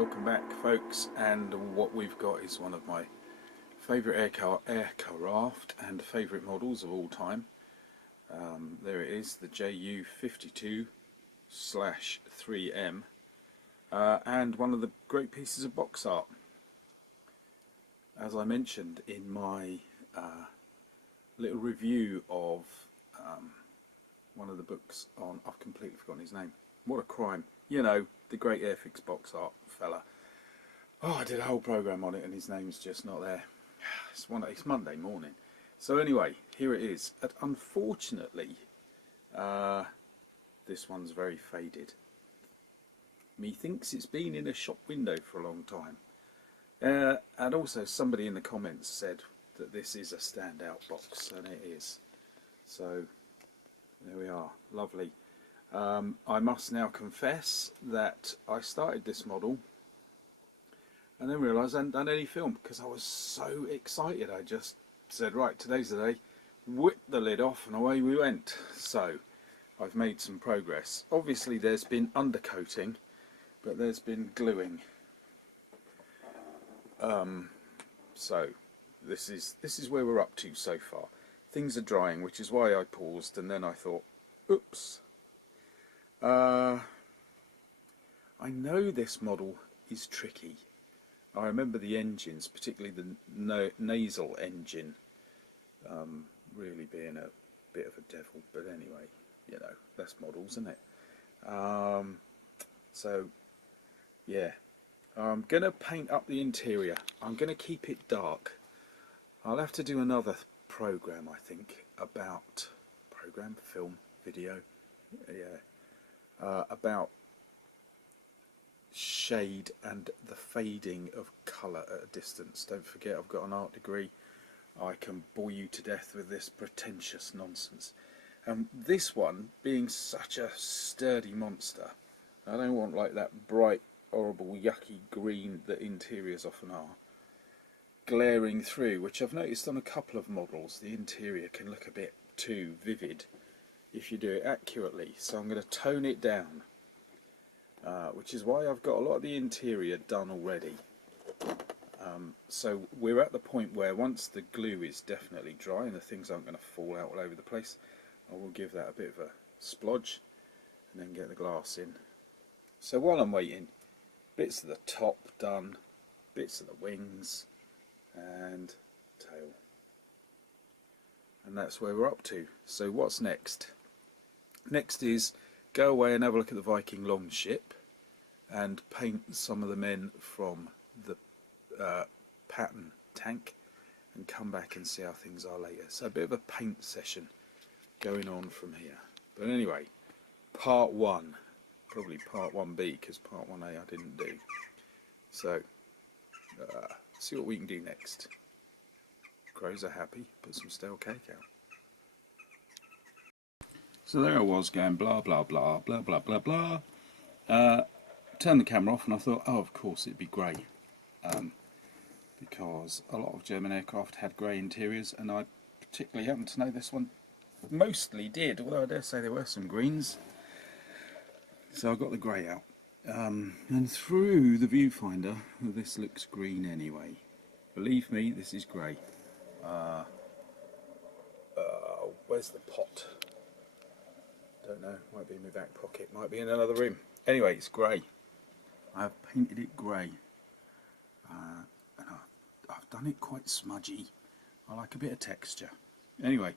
welcome back folks, and what we've got is one of my favourite aircraft and favourite models of all time. There it is, the JU-52/3M, and one of the great pieces of box art. As I mentioned in my little review of one of the books on, I've completely forgotten his name, what a crime, you know, the great Airfix box art fella. Oh, I did a whole program on it and his name's just not there. It's Monday morning. So anyway, here it is. Unfortunately, this one's very faded. Methinks it's been in a shop window for a long time. And also somebody in the comments said that this is a standout box, and it is. So there we are, lovely. I must now confess that I started this model and then realised I hadn't done any film because I was so excited. I just said, right, today's the day, whipped the lid off and away we went. So I've made some progress. Obviously there's been undercoating, but there's been gluing. So this is where we're up to so far. Things are drying, which is why I paused, and then I thought, oops. I know this model is tricky. I remember the engines, particularly the nasal engine, really being a bit of a devil, but anyway, you know, that's models, isn't it? So yeah, I'm going to paint up the interior. I'm going to keep it dark. I'll have to do another program, I think, about film, video, yeah, about shade and the fading of colour at a distance. Don't forget, I've got an art degree. I can bore you to death with this pretentious nonsense. And this one, being such a sturdy monster, I don't want like that bright, horrible, yucky green that interiors often are, glaring through, which I've noticed on a couple of models. The interior can look a bit too vivid if you do it accurately, so I'm going to tone it down, which is why I've got a lot of the interior done already. So we're at the point where once the glue is definitely dry and the things aren't going to fall out all over the place, I will give that a bit of a splodge and then get the glass in. So while I'm waiting, bits of the top done, bits of the wings and tail, and that's where we're up to. So what's next? Next is go away and have a look at the Viking longship and paint some of the men from the Patton tank and come back and see how things are later. So a bit of a paint session going on from here. But anyway, part 1, probably part 1B, because part 1A I didn't do. So see what we can do next. Crows are happy, put some stale cake out. So there I was going blah blah blah blah blah blah blah. Turned the camera off and I thought, oh, of course it'd be grey, because a lot of German aircraft had grey interiors, and I particularly happen to know this one mostly did, although I dare say there were some greens. So I got the grey out, and through the viewfinder, this looks green anyway. Believe me, this is grey. Where's the pot? Don't know, might be in my back pocket, might be in another room. Anyway, it's grey. I have painted it grey, and I've done it quite smudgy. I like a bit of texture. Anyway,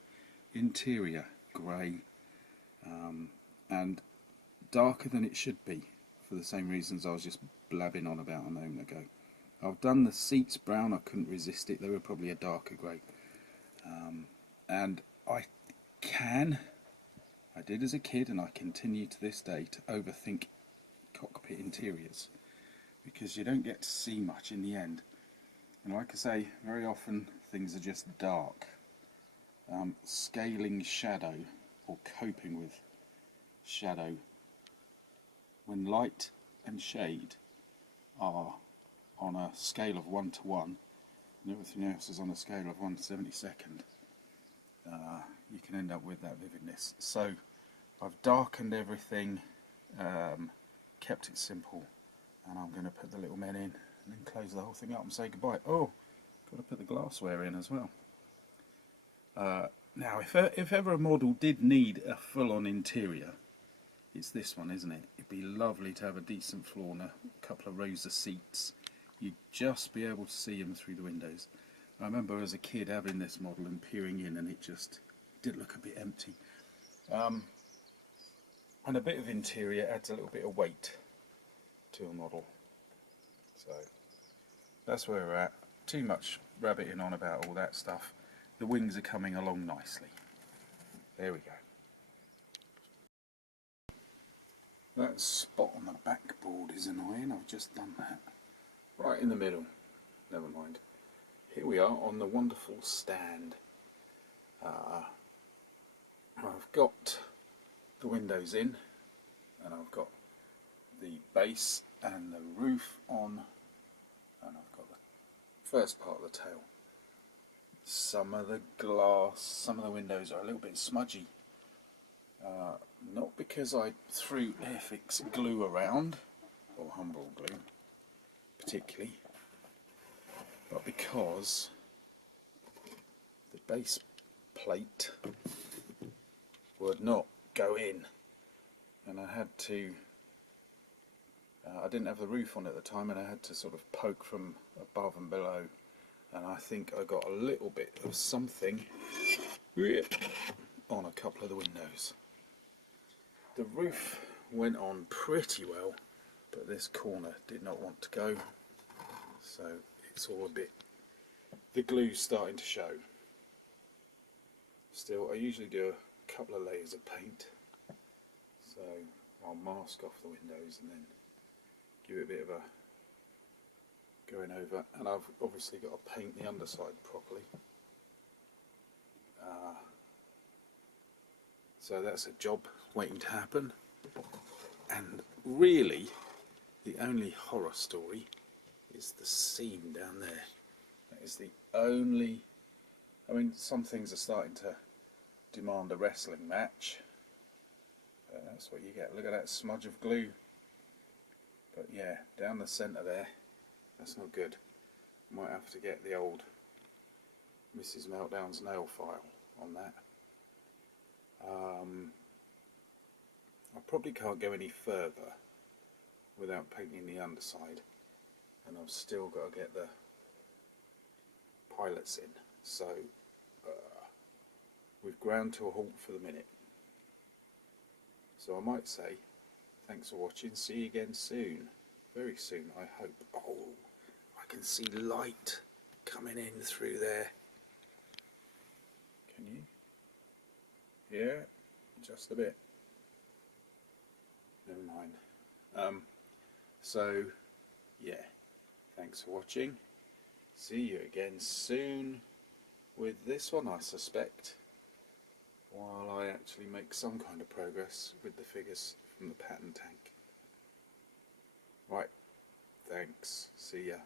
interior grey, and darker than it should be, for the same reasons I was just blabbing on about a moment ago. I've done the seats brown. I couldn't resist it, they were probably a darker grey, and I did as a kid, and I continue to this day to overthink cockpit interiors because you don't get to see much in the end. And like I say, very often things are just dark. Scaling shadow, or coping with shadow, when light and shade are on a scale of 1 to 1 and everything else is on a scale of 1/72, you can end up with that vividness. So I've darkened everything, kept it simple, and I'm going to put the little men in and then close the whole thing up and say goodbye. Oh, got to put the glassware in as well. Now, if ever a model did need a full-on interior, it's this one, isn't it? It'd be lovely to have a decent floor and a couple of rows of seats. You'd just be able to see them through the windows. I remember as a kid having this model and peering in, and it just did look a bit empty. And a bit of interior adds a little bit of weight to a model. So that's where we're at. Too much rabbiting on about all that stuff. The wings are coming along nicely. There we go. That spot on the backboard is annoying. I've just done that. Right in the middle. Never mind. Here we are on the wonderful stand. I've got the windows in, and I've got the base and the roof on, and I've got the first part of the tail. Some of the glass, some of the windows are a little bit smudgy. Not because I threw Airfix glue around, or Humbrol glue particularly, but because the base plate would not go in, and I had to, I didn't have the roof on at the time, and I had to sort of poke from above and below, and I think I got a little bit of something on a couple of the windows. The roof went on pretty well, but this corner did not want to go, so it's all a bit, the glue's starting to show. Still, I usually do a couple of layers of paint, so I'll mask off the windows and then give it a bit of a going over, and I've obviously got to paint the underside properly. So that's a job waiting to happen, and really the only horror story is the seam down there. That is the only, I mean, some things are starting to demand a wrestling match. That's what you get. Look at that smudge of glue. But yeah, down the centre there, that's not good. Might have to get the old Mrs. Meltdown's nail file on that. I probably can't go any further without painting the underside, and I've still got to get the pilots in, so we've ground to a halt for the minute. So I might say thanks for watching, see you again soon, very soon I hope. Oh, I can see light coming in through there. Can you? Yeah, just a bit. Never mind. So yeah, thanks for watching. See you again soon with this one, I suspect, while I actually make some kind of progress with the figures from the pattern tank. Right, thanks. See ya.